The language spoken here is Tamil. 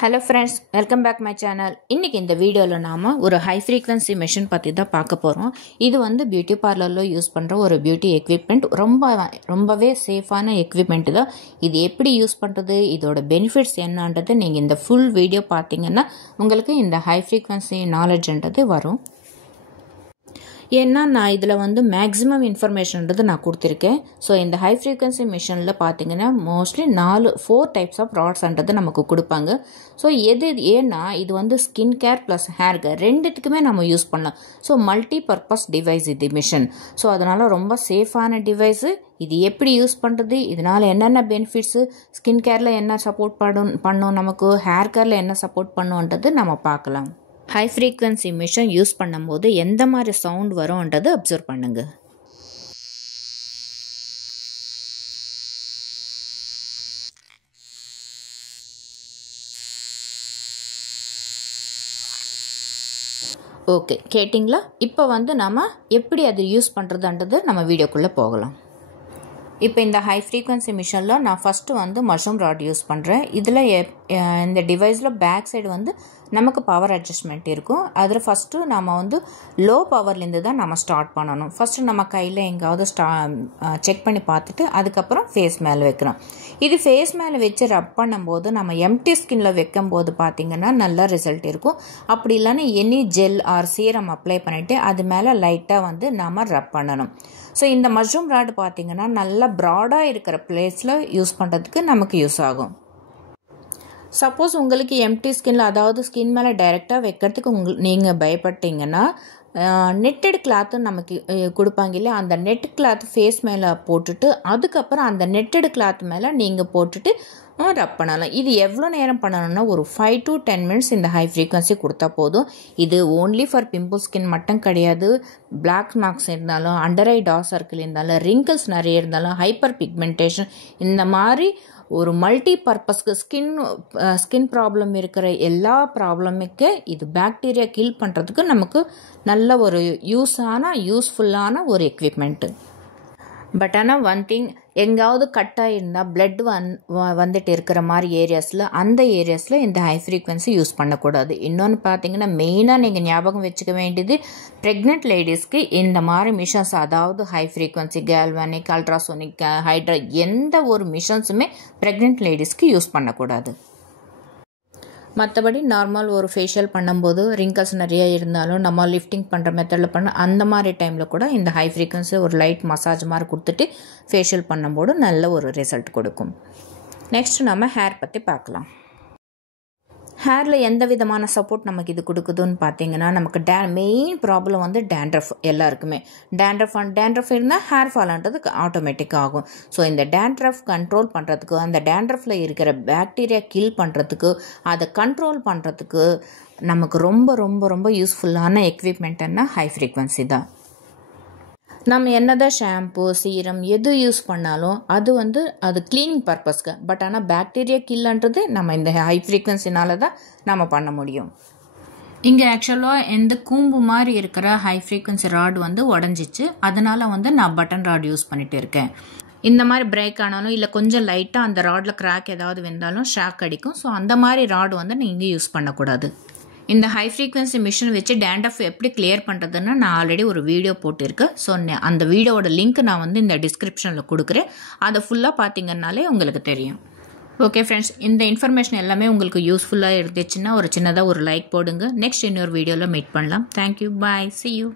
Hello friends, welcome back my channel. இன்னைக்கு இந்த வீடியோல நாம ஒரு high frequency machine பத்தி தான் பார்க்க போறோம். இது வந்து பியூட்டி பார்லர்ல யூஸ் பண்ற ஒரு பியூட்டி எக்விப்மென்ட். ரொம்பவே சேஃபான எக்விப்மென்ட் தான். இது எப்படி யூஸ் பண்றது, இதோட பெனிஃபிட்ஸ் என்னன்றது நீங்க இந்த full வீடியோ பாத்தீங்கன்னா உங்களுக்கு இந்த high frequency knowledgeன்றது வரும். ஏன்னா நான் இதில் வந்து மேக்ஸிமம் இன்ஃபர்மேஷன்றது நான் கொடுத்துருக்கேன். ஸோ இந்த ஹை ஃப்ரீக்வன்சி மிஷினில் பார்த்தீங்கன்னா மோஸ்ட்லி 4 டைப்ஸ் ஆஃப் ப்ராடக்ட்ஸ்ன்றது நமக்கு கொடுப்பாங்க. ஸோ ஏன்னா இது வந்து skin care plus hair care ரெண்டுத்துக்குமே நம்ம யூஸ் பண்ணலாம். ஸோ மல்டி பர்பஸ் டிவைஸ் இது மிஷின். ஸோ அதனால் ரொம்ப சேஃபான டிவைஸு. இது எப்படி யூஸ் பண்ணுறது, இதனால் என்னென்ன பெனிஃபிட்ஸு, ஸ்கின் கேரில் என்ன சப்போர்ட் பண்ணும், நமக்கு ஹேர் கேரில் என்ன சப்போர்ட் பண்ணுன்றது நம்ம பார்க்கலாம். ஹை ஃப்ரீக்வன்சி மிஷின் யூஸ் பண்ணும்போது எந்த மாதிரி சவுண்ட் வரும்ன்றது அப்சர்வ் பண்ணுங்க. ஓகே, கேட்டிங்களா? இப்போ வந்து நம்ம எப்படி அது யூஸ் பண்ணுறதுன்றது நம்ம வீடியோக்குள்ளே போகலாம். இப்போ இந்த ஹை ஃப்ரீக்வன்சி மிஷினில் நான் ஃபஸ்ட்டு வந்து மஷ்ரூம் ராட் யூஸ் பண்ணுறேன். இதில் இந்த டிவைஸில் பேக் சைடு வந்து நமக்கு பவர் அட்ஜஸ்ட்மெண்ட் இருக்கும். அதில் ஃபஸ்ட்டு நம்ம வந்து லோ பவர்லேருந்து தான் நம்ம ஸ்டார்ட் பண்ணணும். ஃபஸ்ட்டு நம்ம கையில் எங்காவது செக் பண்ணி பார்த்துட்டு அதுக்கப்புறம் ஃபேஸ் மேலே வைக்கிறோம். இது ஃபேஸ் மேலே வச்சு ரப் பண்ணும்போது நம்ம எம்டி ஸ்கின்ல வைக்கும்போது பார்த்திங்கன்னா நல்ல ரிசல்ட் இருக்கும். அப்படி இல்லைன்னா any gel R serum apply பண்ணிவிட்டு அது மேலே லைட்டாக வந்து நம்ம ரப் பண்ணணும். ஸோ இந்த மஷ்ரூம் ராட் பார்த்திங்கன்னா நல்லா ப்ராடாக இருக்கிற பிளேஸில் யூஸ் பண்ணுறதுக்கு நமக்கு யூஸ் ஆகும். சப்போஸ் உங்களுக்கு எம்டி ஸ்கின்ல, அதாவது ஸ்கின் மேலே டைரெக்டாக வைக்கிறதுக்கு நீங்கள் பயப்பட்டீங்கன்னா நெட்டட் கிளாத்து நமக்கு கொடுப்பாங்க இல்லையா, அந்த நெட் கிளாத் ஃபேஸ் மேலே போட்டுட்டு அதுக்கப்புறம் அந்த நெட்டட் கிளாத் மேலே நீங்கள் போட்டுட்டு ரப் பண்ணலாம். இது எவ்வளோ நேரம் பண்ணணும்னா ஒரு 5 to 10 minutes இந்த ஹை ஃப்ரீக்வன்சி கொடுத்தா போதும். இது ஓன்லி ஃபார் பிம்பிள் ஸ்கின் மட்டும் கிடையாது. பிளாக் மார்க்ஸ் இருந்தாலும், அண்டர் ஐ டார்க் சர்க்கிள் இருந்தாலும், ரிங்கிள்ஸ் நிறைய இருந்தாலும், ஹைப்பர் பிக்மெண்டேஷன், இந்த மாதிரி ஒரு மல்டி பர்பஸ்க்கு ஸ்கின் ப்ராப்ளம் இருக்கிற எல்லா ப்ராப்ளமுக்கு இது பாக்டீரியா கில் பண்ணுறதுக்கு நமக்கு நல்ல ஒரு யூஸ்ஃபுல்லான ஒரு எக்விப்மெண்ட்டு. பட் ஆனால் ஒன் திங், எங்காவது கட்டாக இருந்தால் பிளட் வந்துட்டு இருக்கிற மாதிரி ஏரியாஸில், அந்த ஏரியாஸில் இந்த ஹை ஃப்ரீக்வன்சி யூஸ் பண்ணக்கூடாது. இன்னொன்று பார்த்தீங்கன்னா மெயினாக நீங்கள் ஞாபகம் வச்சுக்க வேண்டியது, ப்ரெக்னென்ட் லேடிஸ்க்கு இந்த மாதிரி மிஷன்ஸ், அதாவது high frequency, galvanic, ultrasonic, hydra, எந்த ஒரு மிஷன்ஸுமே ப்ரெக்னென்ட் லேடிஸ்க்கு யூஸ் பண்ணக்கூடாது. மற்றபடி நார்மல் ஒரு ஃபேஷியல் பண்ணும்போது ரிங்கல்ஸ் நிறைய இருந்தாலும் நம்ம லிஃப்டிங் பண்ணுற மெத்தடில் அந்த மாதிரி டைமில் கூட இந்த ஹை ஃப்ரீக்வன்சி ஒரு லைட் மசாஜ் மாதிரி கொடுத்துட்டு ஃபேஷியல் பண்ணும்போது நல்ல ஒரு ரிசல்ட் கொடுக்கும். நெக்ஸ்ட் நம்ம ஹேர் பற்றி பார்க்கலாம். ஹேரில் எந்த விதமான சப்போர்ட் நமக்கு இது கொடுக்குதுன்னு பார்த்தீங்கன்னா, நமக்கு மெயின் ப்ராப்ளம் வந்து டேண்ட்ரஃப். எல்லாருக்குமே டேண்ட்ரஃப் இருந்தால் ஹேர் ஃபால்ன்றது ஆட்டோமேட்டிக்காக ஆகும். ஸோ இந்த டேண்ட்ரஃப் கண்ட்ரோல் பண்ணுறதுக்கு, அந்த டேண்ட்ரஃபில் இருக்கிற பாக்டீரியா கில் பண்ணுறதுக்கு, அதை கண்ட்ரோல் பண்ணுறதுக்கு நமக்கு ரொம்ப ரொம்ப ரொம்ப யூஸ்ஃபுல்லான எக்விப்மெண்ட்னா ஹை ஃப்ரீக்வன்சி தான். நம்ம என்னதான் ஷாம்பு, சீரம் எது யூஸ் பண்ணாலும் அது கிளீனிங் பர்பஸ்க்கு. பட் ஆனால் பாக்டீரியா கில்ன்றது நம்ம இந்த ஹை ஃப்ரீக்வன்சினால தான் நம்ம பண்ண முடியும். இங்கே ஆக்சுவலாக எந்த கூம்பு மாதிரி இருக்கிற ஹை ஃப்ரீக்வன்சி ராட் உடஞ்சிச்சு. அதனால நான் பட்டன் ராட் யூஸ் பண்ணிட்டு இருக்கேன். இந்த மாதிரி பிரேக் ஆனாலும் இல்லை கொஞ்சம் லைட்டாக அந்த ராடில் கிராக் ஏதாவது வந்தாலும் ஷாக் அடிக்கும். ஸோ அந்த மாதிரி ராடு நீங்கள் யூஸ் பண்ணக்கூடாது. இந்த ஹை ஃப்ரீக்வன்சி மிஷின் வச்சு டேண்ட்ரஃப் எப்படி கிளியர் பண்ணுறதுன்னு நான் ஆல்ரெடி ஒரு வீடியோ போட்டிருக்கேன். ஸோ அந்த வீடியோவோட லிங்க் நான் இந்த டிஸ்கிரிப்ஷனில் கொடுக்குறேன். அதை ஃபுல்லாக பார்த்தீங்கன்னாலே உங்களுக்கு தெரியும். ஓகே ஃப்ரெண்ட்ஸ், இந்த இன்ஃபர்மேஷன் எல்லாமே உங்களுக்கு யூஸ்ஃபுல்லாக இருந்துச்சுன்னா ஒரு சின்னதாக ஒரு லைக் போடுங்க. நெக்ஸ்ட் இன்னொரு வீடியோவில் மீட் பண்ணலாம். Thank you, bye, see you.